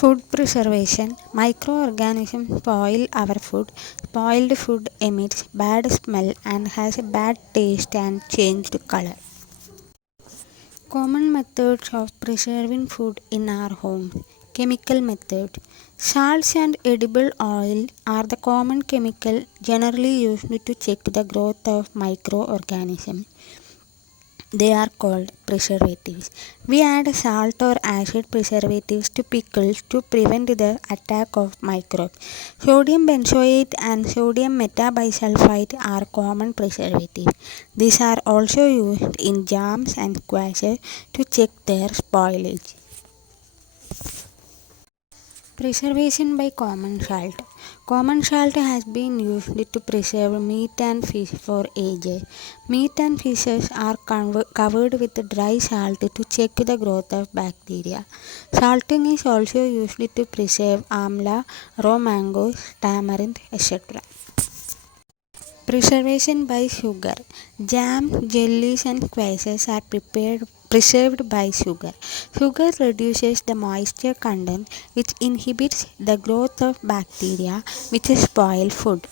Food preservation. Microorganisms spoil our food. Spoiled food emits bad smell and has a bad taste and changed color. Common methods of preserving food in our homes. Chemical method. Salts and edible oil are the common chemical generally used to check the growth of microorganisms. They are called preservatives. We add salt or acid preservatives to pickles to prevent the attack of microbes. Sodium benzoate and sodium metabisulfite are common preservatives. These are also used in jams and squashes to check their spoilage. Preservation by common salt. Common salt has been used to preserve meat and fish for ages. Meat and fishes are covered with dry salt to check the growth of bacteria. Salting is also used to preserve amla, raw mangoes, tamarind, etc. Preservation by sugar. Jam, jellies, and squashes are preserved by sugar. Sugar reduces the moisture content, which inhibits the growth of bacteria, which spoil food.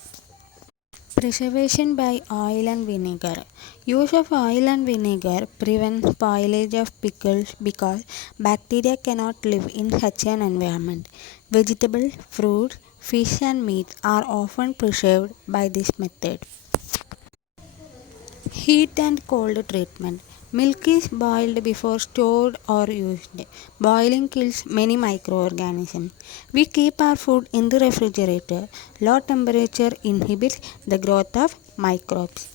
Preservation by oil and vinegar. Use of oil and vinegar prevents spoilage of pickles because bacteria cannot live in such an environment. Vegetables, fruits, fish, and meat are often preserved by this method. Heat and cold treatment. Milk is boiled before stored or used. Boiling kills many microorganisms. We keep our food in the refrigerator. Low temperature inhibits the growth of microbes.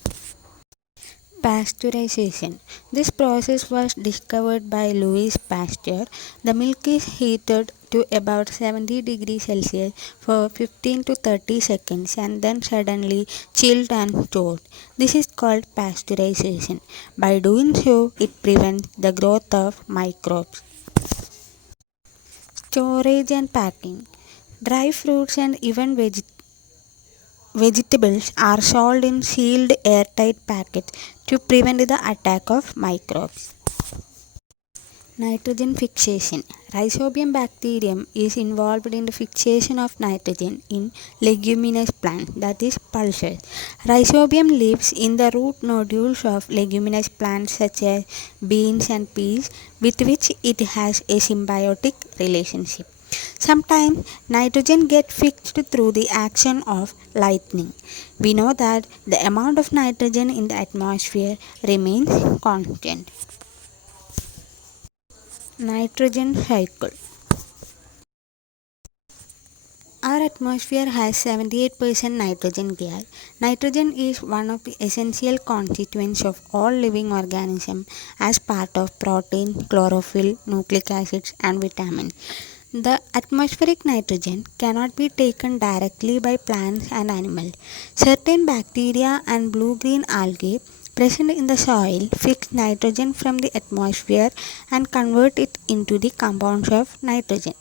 Pasteurization. This process was discovered by Louis Pasteur. The milk is heated to about 70 degrees Celsius for 15 to 30 seconds and then suddenly chilled and stored. This is called pasteurization. By doing so, it prevents the growth of microbes. Storage and packing. Dry fruits and even vegetables are sold in sealed airtight packets to prevent the attack of microbes. Nitrogen fixation. Rhizobium bacterium is involved in the fixation of nitrogen in leguminous plants, that is pulses. Rhizobium lives in the root nodules of leguminous plants such as beans and peas, with which it has a symbiotic relationship. Sometimes nitrogen gets fixed through the action of lightning. We know that the amount of nitrogen in the atmosphere remains constant. Nitrogen cycle. Our atmosphere has 78% nitrogen gas. Nitrogen is one of the essential constituents of all living organisms as part of protein, chlorophyll, nucleic acids, and vitamins. The atmospheric nitrogen cannot be taken directly by plants and animals. Certain bacteria and blue-green algae present in the soil fix nitrogen from the atmosphere and convert it into the compounds of nitrogen.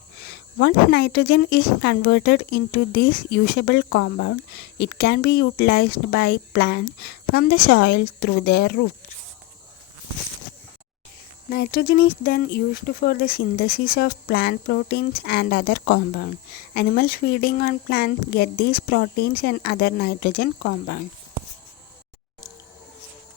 Once nitrogen is converted into this usable compound, it can be utilized by plants from the soil through their roots. Nitrogen is then used for the synthesis of plant proteins and other compounds. Animals feeding on plants get these proteins and other nitrogen compounds.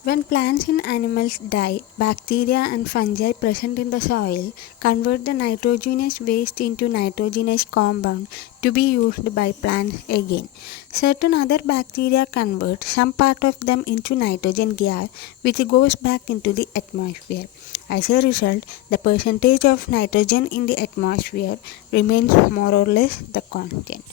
When plants and animals die, bacteria and fungi present in the soil convert the nitrogenous waste into nitrogenous compound to be used by plants again. Certain other bacteria convert some part of them into nitrogen gas, which goes back into the atmosphere. As a result, the percentage of nitrogen in the atmosphere remains more or less the constant.